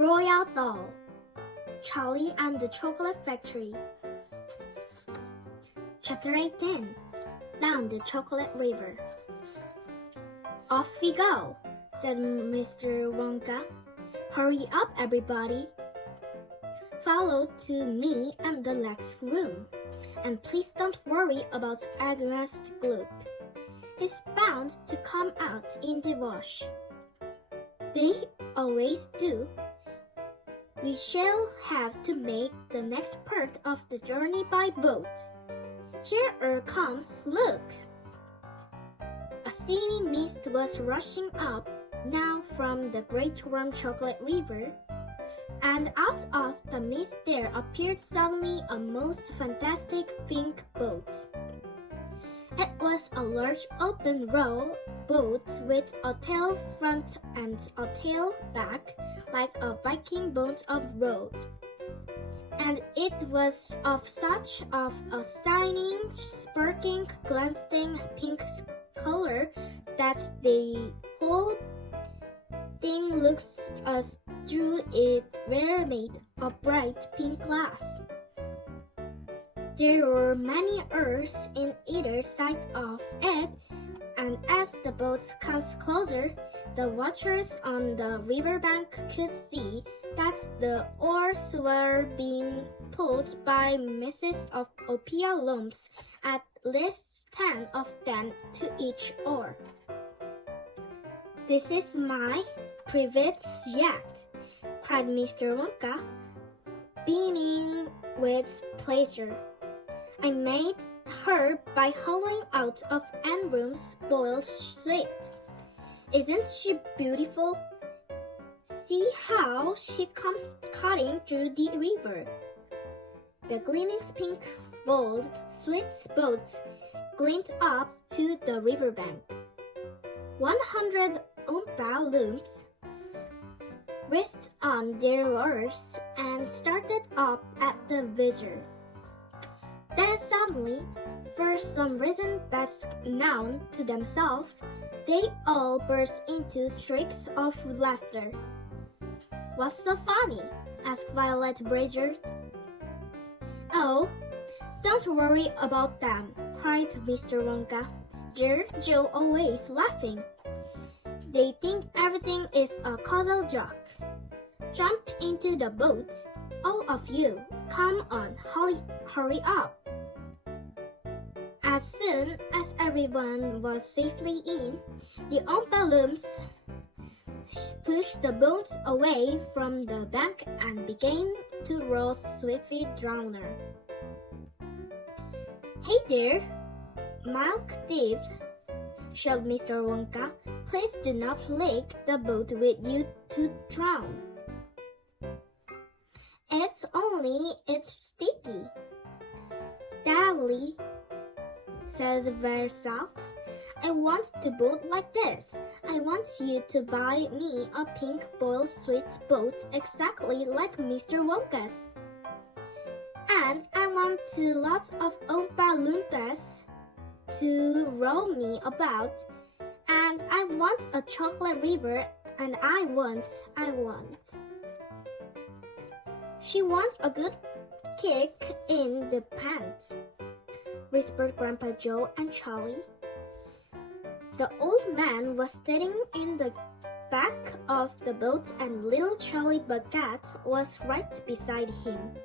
Roald Dahl, Charlie and the Chocolate Factory. Chapter 18. Down the Chocolate River. Off we go, said Mr. Wonka. Hurry up, everybody. Follow to me and the next room. And please don't worry about Agnes Gloop. It's bound to come out in the wash. They always do. We shall have to make the next part of the journey by boat. Here comes, look! A steamy mist was rushing up now from the great warm chocolate river, and out of the mist there appeared suddenly a most fantastic pink boat. It was a large open row boat with a tail front and a tail back like a Viking boat of Roald. And it was of such of a shining, sparkling, glancing pink color that the whole thing looks as though it were made of bright pink glass. There were many oars in either side of it, and as the boat comes closer, the watchers on the riverbank could see that the oars were being pulled by masses of opium lumps, at least 10 of them to each oar. "This is my private yacht," cried Mr. Wonka, beaming with pleasure. "I made her by hollowing out of Anne-Room's boiled sweet. Isn't she beautiful? See how she comes cutting through the river." The gleaming pink boiled sweet boats gleamed up to the riverbank. 100 Oompa Loomps raced on their oars and started up at the visor. Then suddenly, for some reason best known to themselves, they all burst into shrieks of laughter. "What's so funny?" asked Violet Bridger. "Oh, don't worry about them," cried Mr. Wonka. "They're always laughing. They think everything is a causal joke. Jump into the boat, all of you. Come on, hurry up." As soon as everyone was safely in, the Oompa Loomps pushed the boat away from the bank and began to roll swiftly down her. "Hey there, milk thieves," shouted Mr. Wonka. "Please do not lick the boat with you to drown. It's sticky." "Dahl," said Versalt, "I want to boat like this. I want you to buy me a pink boiled sweet boat exactly like Mr. Wonka's. And I want lots of Oompa Loompas to row me about. And I want a chocolate river, and I want. She wants a good kick in the pants," whispered Grandpa Joe and Charlie. The old man was sitting in the back of the boat and little Charlie Bucket was right beside him.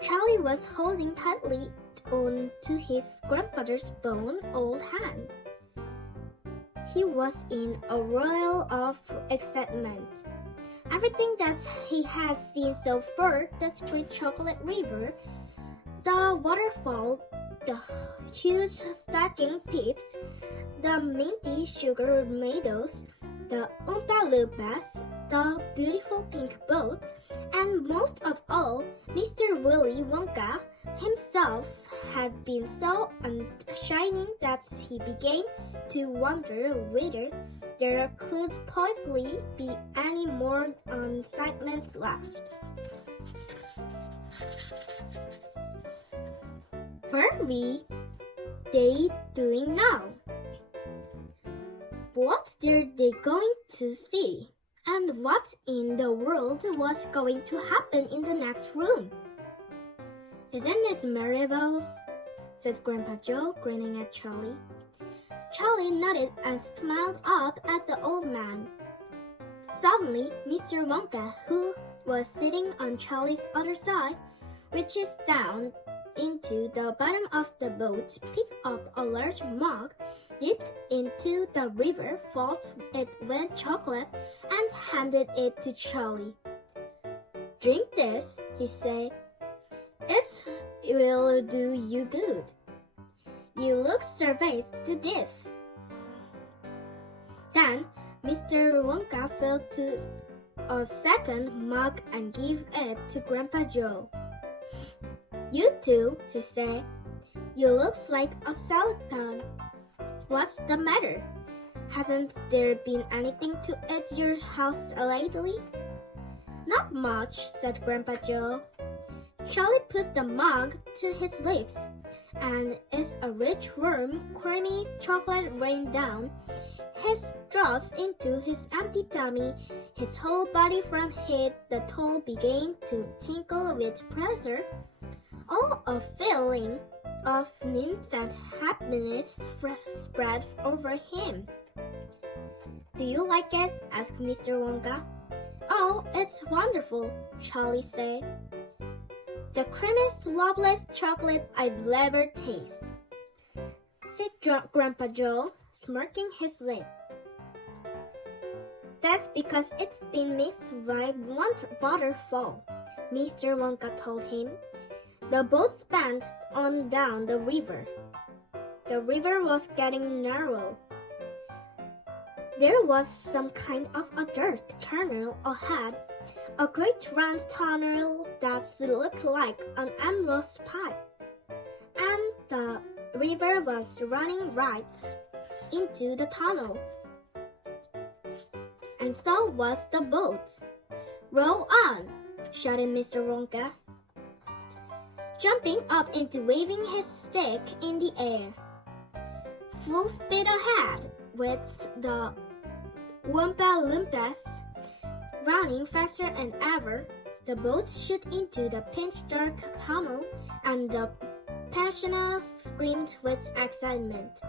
Charlie was holding tightly on to his grandfather's bone old hand. He was in a whirl of excitement. Everything that he had seen so far, the Great Chocolate River, the waterfall, the huge stacking peeps, the minty sugar meadows, the Oompa Loompas, the beautiful pink boats, and most of all, Mr. Willy Wonka himself had been so shining that he began to wonder whether there could possibly be any more excitement left. "What are they doing now? What are they going to see?" And what in the world was going to happen in the next room? "Isn't it marvelous?" said Grandpa Joe, grinning at Charlie. Charlie nodded and smiled up at the old man. Suddenly, Mr. Wonka, who was sitting on Charlie's other side, reaches down into the bottom of the boat, picked up a large mug, dipped into the river, filled it with chocolate, and handed it to Charlie. "Drink this," he said. "It will do you good. You look starved to death." Then Mr. Wonka filled a second mug and gave it to Grandpa Joe. "You too," he said. "You looks like a skeleton. What's the matter? Hasn't there been anything to eat your house lately?" "Not much," said Grandpa Joe. Charlie put the mug to his lips, and as a rich, warm, creamy chocolate rained down his throat into his empty tummy, his whole body from head to toe began to tingle with pleasure. All a feeling of instant happiness spread over him. "Do you like it?" asked Mr. Wonka. "Oh, it's wonderful," Charlie said. "The creamiest, loveliest chocolate I've ever tasted," said Grandpa Joe, smirking his lip. "That's because it's been mixed by waterfall," Mr. Wonka told him. The boat sped on down the river. The river was getting narrow. There was some kind of a dirt tunnel ahead, a great round tunnel that looked like an emerald pipe, and the river was running right into the tunnel. And so was the boat. "Roll on!" shouted Mr. Wonka, jumping up and waving his stick in the air. Full speed ahead, with the Oompa Loompas running faster than ever. The boat shot into the pitch dark tunnel, and the pensioners screamed with excitement.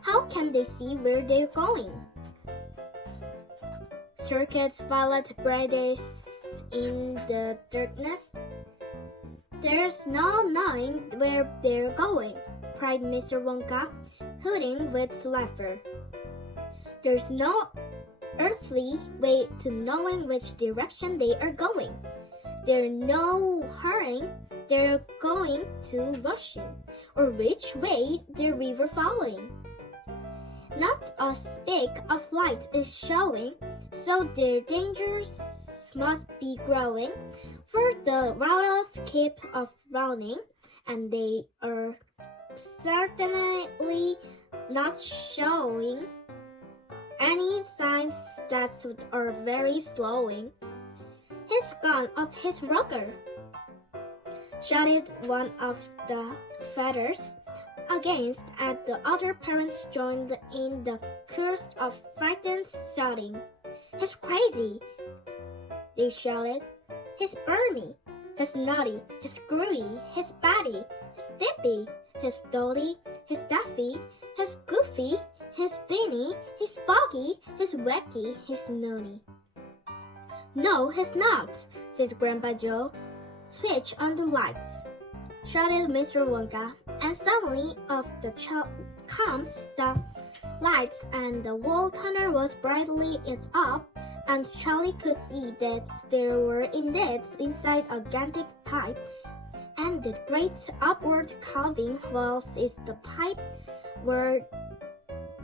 How can they see where they're going? Circuits followed Brady's in the darkness. "There's no knowing where they're going," cried Mr. Wonka, hooting with laughter. "There's no earthly way to knowing which direction they are going. There's no hurrying they're going to Russian, or which way the river following. Not a speck of light is showing, so their dangers must be growing, for the waters keep running, and they are certainly not showing any signs that are very slowing." "He's gone off his rocker," shouted one of the feathers. Against and the other parents joined in the chorus of frightened shouting. "He's crazy," they shouted. "He's Burmy, he's naughty, he's screwy, he's batty, he's dippy, he's dolly, he's daffy, he's goofy, he's beany, he's boggy, he's wacky, he's nonny." "No, he's not," said Grandpa Joe. "Switch on the lights," shouted Mr. Wonka, and suddenly off comes the lights, and the whole tunnel was brightly lit up, and Charlie could see that there were indeed inside a gigantic pipe, and the great upward carving walls is the pipe were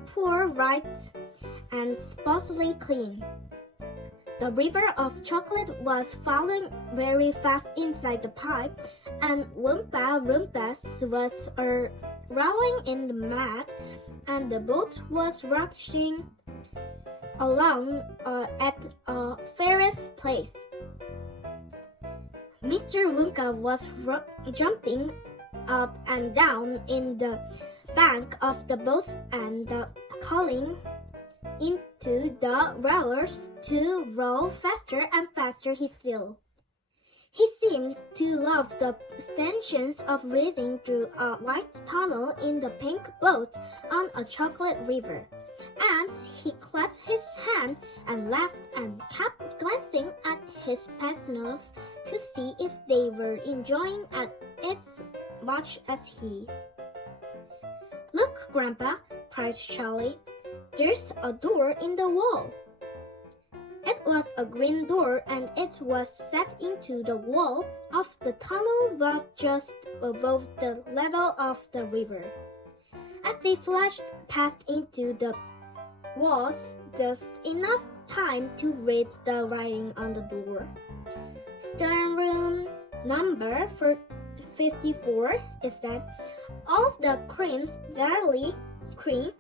poured right and spotlessly clean. The river of chocolate was falling very fast inside the pipe, and Oompa Loompas was rolling in the mud, and the boat was rushing along at a furious pace. Mr. Wonka was jumping up and down in the bank of the boat and calling, into the rollers to roll faster and faster he still. He seems to love the sensations of whizzing through a white tunnel in the pink boat on a chocolate river. And he clapped his hand and laughed and kept glancing at his passengers to see if they were enjoying it as much as he. "Look, Grandpa," cried Charlie. "There's a door in the wall." It was a green door, and it was set into the wall of the tunnel just above the level of the river. As they flashed past into the was just enough time to read the writing on the door. "Storeroom number 54, it said. "All the creams, dairy cream,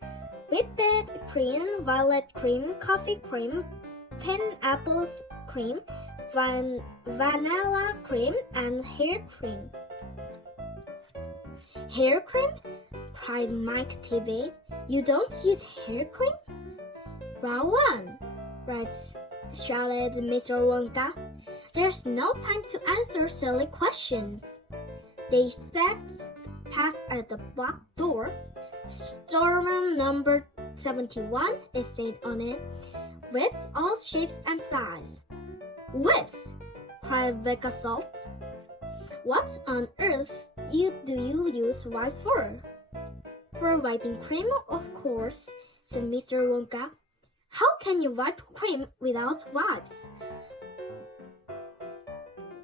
whipped cream, violet cream, coffee cream, pineapple cream, vanilla cream, and hair cream." "Hair cream?" cried Mike TV. "You don't use hair cream?" "Rowan," shouted Mr. Wonka. "There's no time to answer silly questions." They sacked past at the back door. "Storeroom number 71, it said on it. Whips all shapes and sizes." "Whips!" cried Becca Salt. "What on earth do you use white for?" "For wiping cream, of course," said Mr. Wonka. "How can you wipe cream without wipes?"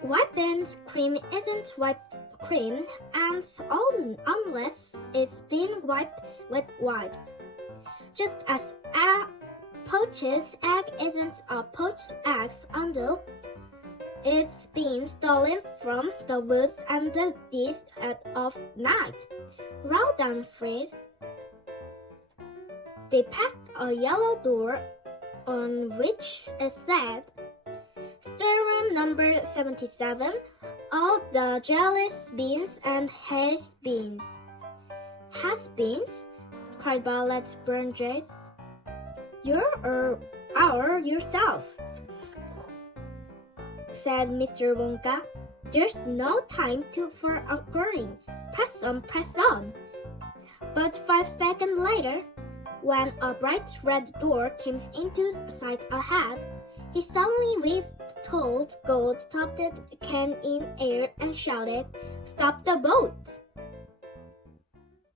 "Whipped cream isn't wiped cream, and unless it's been wiped with wipes. Just as a poached egg isn't a poached egg until it's been stolen from the woods and the dead of night." "Well done, Fred." They passed a yellow door on which it said, "Storeroom number 77, all the jelly beans and has beans." "Has beans?" cried Violet Burgess. "You're our yourself," said Mr. Wonka. "There's no time for arguing. Press on, press on." But 5 seconds later, when a bright red door came into sight ahead, he suddenly waved told gold-topped can in air and shouted, "Stop the boat!"